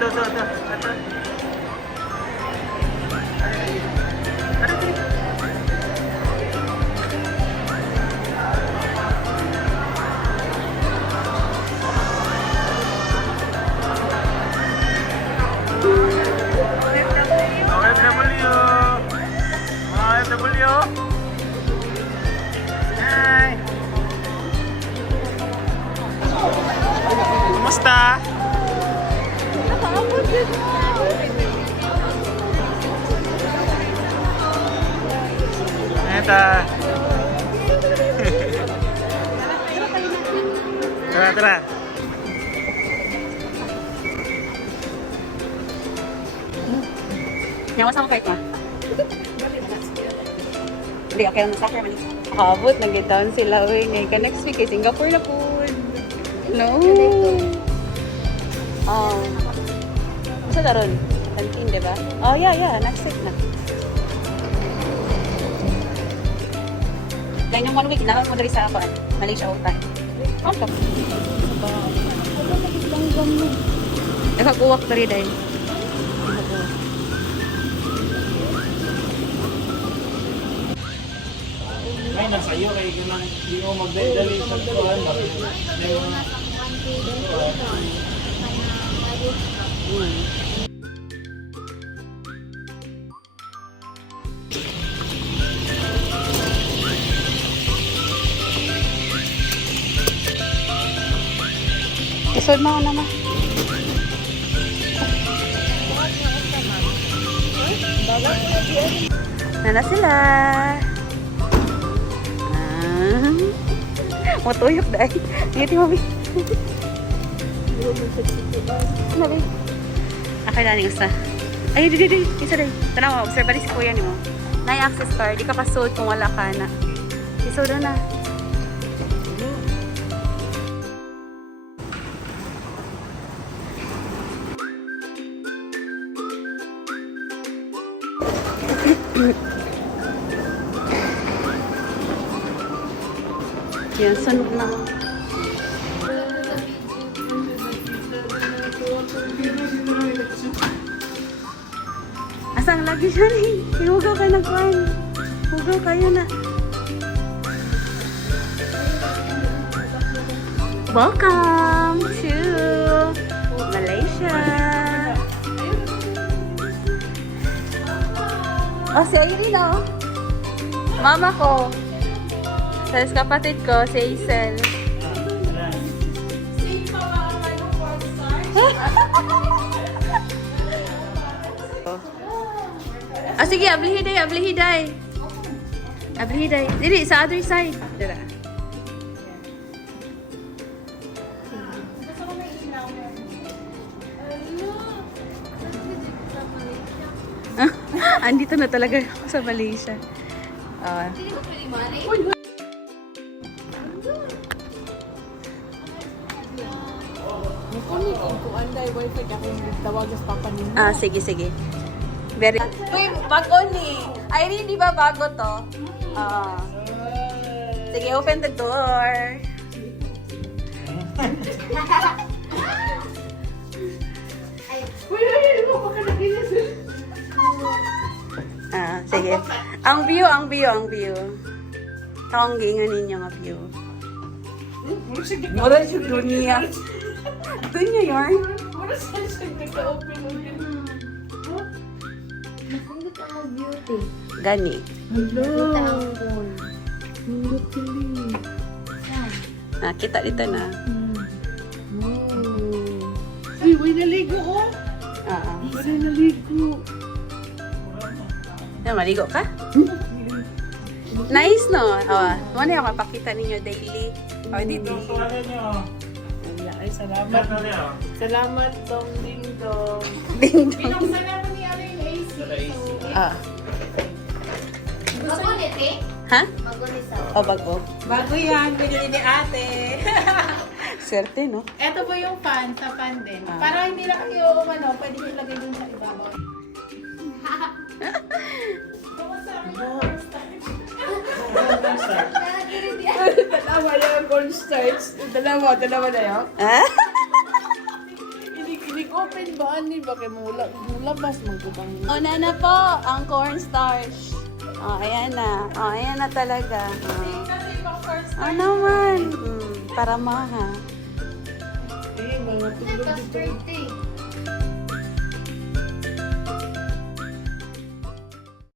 Ito. OFW! Mga OFW! Hi! Kumusta? Ito. Tara. Nyawa sa kahit na. Hindi, okay lang sa akin. Habot, nag-down sila. Uy, ngayon ka next week, Singapore na po. No. Masa daron? Kantin, diba? Oh, yeah. Next week na. Dahil yung 1 week, naroon mo dari sa ako, Malaysia utan. Okay. Nakakuwak dari dahil. Ay, nasa iyo kay ganang di mo magdadali sa kuwan. Isod mo naman. Nana sila. Matuyok dahil. Ngiti mami. Nabi. Okay na isa. Ay, di. Isa dahil. Tanaw, observe si kuya ni mo. Na-access card. Di ka pasod kung wala ka na. Isod na. Yan, sunog na. Asang lagi siya rin. Hihugaw kayo na kuhan. Hugaw kayo na. Welcome to Malaysia. Oh, si Aileen, oh. Mama ko. Tapos kapatid ko, si Hazel. Sige, ablihiday. Dili, sa other side. Dila. Andito na talaga sa Malaysia. Sige. Very. Uy, bago ni. Irene, di ba bago to? Sige, open the door. Sige. Ang view. Tawanggingan ninyo nga view. Mura siya dunia. Dunia yarn. Mura siya nagka-open. Nakundot ang beauty. Gani. Hello. Kita dito na. Uy, may naligo ko. May naligo. Maligo ka? Nice, no? Ano yung mapakita ninyo daily? Daily. Ay, salamat. Salamat, Dong Ding Dong. Binuksan naman ni Ate yung AC. Bago ulit eh? Ha? Bago ulit sa. Bago. Bago yan, binili ni ate. Swerte, no? Ito po yung fan, sa fan din. Para hindi lang kayo pwede nyo ilagay dun sa ibabaw. Dalawa yung cornstarch. Dalawa na yun. Ha? Inig-open amin ba? Ani ba? Kaya mulabas magkutang. Una na po ang cornstarch. Oh, ayan na. Oh, ayan na talaga. Oh. Kasi ibang first Ah, naman. Para maha. Eh, mga tulog Tapos dito. 30.